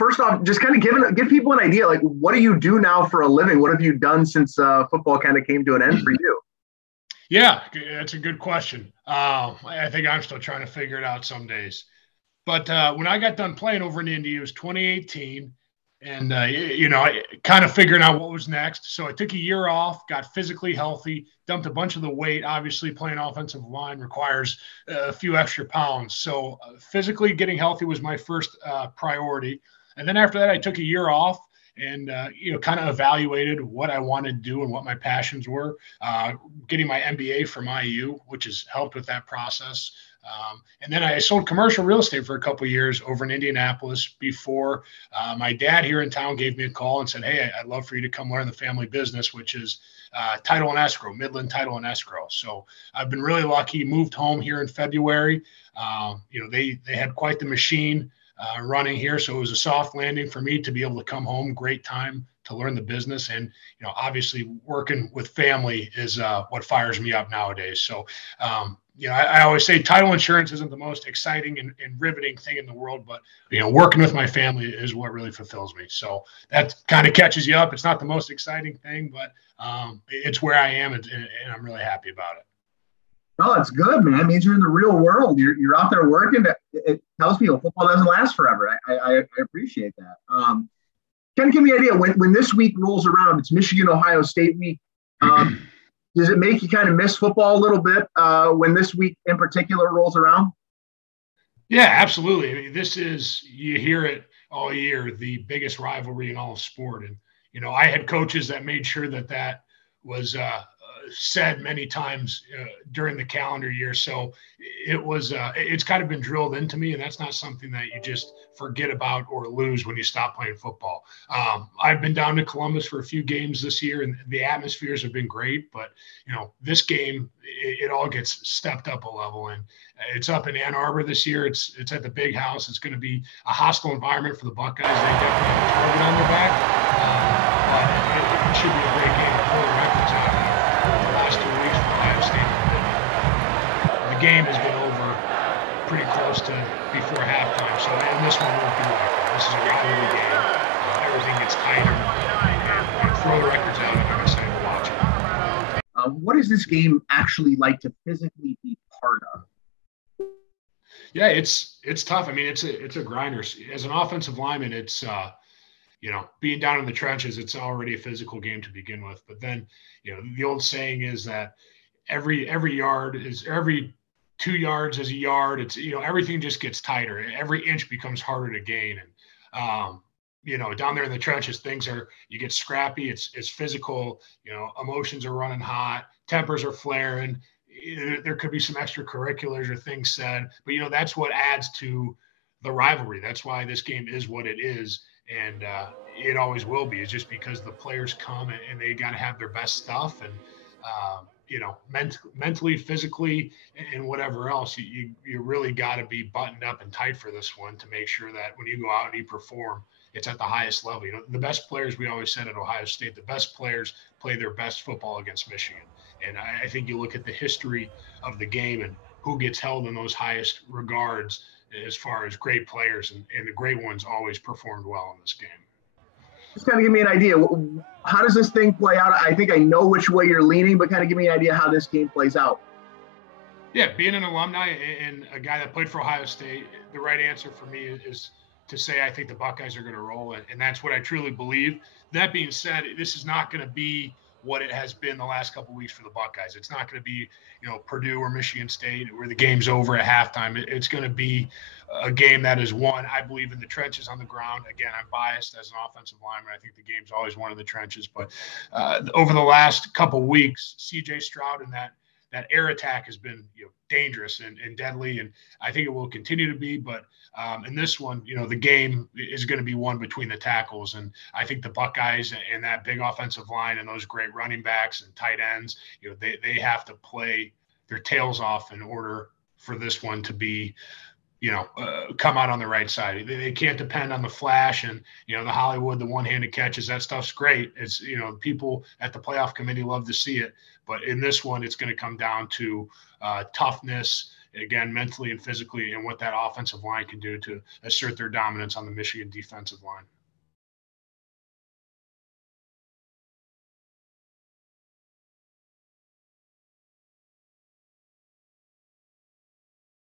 first off, just kind of give people an idea, like, what do you do now for a living? What have you done since football kind of came to an end for you? Yeah, that's a good question. I think I'm still trying to figure it out some days. But when I got done playing over in Indy, it was 2018. And, kind of figuring out what was next. So I took a year off, got physically healthy, dumped a bunch of the weight. Obviously, playing offensive line requires a few extra pounds. So physically getting healthy was my first priority. And then after that, I took a year off and, kind of evaluated what I wanted to do and what my passions were. Getting my MBA from IU, which has helped with that process. And then I sold commercial real estate for a couple of years over in Indianapolis before my dad here in town gave me a call and said, "Hey, I'd love for you to come learn the family business, which is title and escrow, Midland Title and Escrow." So I've been really lucky. Moved home here in February. They had quite the machine running here, so it was a soft landing for me to be able to come home. Great time to learn the business, and obviously working with family is what fires me up nowadays. So. I always say title insurance isn't the most exciting and riveting thing in the world, but, working with my family is what really fulfills me. So that kind of catches you up. It's not the most exciting thing, but it's where I am, and I'm really happy about it. Oh, it's good, man. It means you're in the real world. You're out there working. It tells people football doesn't last forever. I appreciate that. Kind of give me an idea, when this week rolls around, it's Michigan-Ohio State week. Does it make you kind of miss football a little bit when this week in particular rolls around? Yeah, absolutely. I mean, you hear it all year, the biggest rivalry in all of sport. And, I had coaches that made sure that was said many times during the calendar year. So it's kind of been drilled into me, and that's not something that you just forget about or lose when you stop playing football. I've been down to Columbus for a few games this year, and the atmospheres have been great, but this game, it all gets stepped up a level, and it's up in Ann Arbor this year. It's at the big house. It's going to be a hostile environment for the Buckeyes. They definitely have a target on their back, but it should be a great game to pull the records out here. The last 2 weeks for Ohio State. The game has been over pretty close to before halftime, so and this one won't be like that. This is a rivalry game. Everything gets tighter, and throw the records out, and I'm excited to watch it. What is this game actually like to physically be part of? Yeah, it's tough. I mean, it's a grinder. As an offensive lineman, it's being down in the trenches, it's already a physical game to begin with. But then, the old saying is that every 2 yards is a yard. It's, everything just gets tighter. Every inch becomes harder to gain. And, down there in the trenches, you get scrappy. It's physical, emotions are running hot, tempers are flaring. There could be some extracurriculars or things said, but, that's what adds to the rivalry. That's why this game is what it is. And it always will be. It's just because the players come and they got to have their best stuff, and mentally, physically, and whatever else, you really got to be buttoned up and tight for this one to make sure that when you go out and you perform, it's at the highest level. The best players, we always said at Ohio State, the best players play their best football against Michigan. And I think you look at the history of the game and who gets held in those highest regards as far as great players, and the great ones always performed well in this game. Just kind of give me an idea. How does this thing play out? I think I know which way you're leaning, but kind of give me an idea how this game plays out. Yeah, being an alumni and a guy that played for Ohio State, the right answer for me is to say I think the Buckeyes are going to roll, and that's what I truly believe. That being said, this is not going to be what it has been the last couple of weeks for the Buckeyes. It's not going to be, Purdue or Michigan State where the game's over at halftime. It's going to be a game that is won, I believe, in the trenches on the ground. Again, I'm biased as an offensive lineman. I think the game's always won in the trenches. But over the last couple of weeks, C.J. Stroud and that air attack has been dangerous and deadly, and I think it will continue to be. But in this one, the game is going to be won between the tackles, and I think the Buckeyes and that big offensive line and those great running backs and tight ends, they have to play their tails off in order for this one to be, come out on the right side. They can't depend on the flash and, the Hollywood, the one-handed catches. That stuff's great. It's, people at the playoff committee love to see it. But in this one, it's going to come down to toughness again, mentally and physically, and what that offensive line can do to assert their dominance on the Michigan defensive line.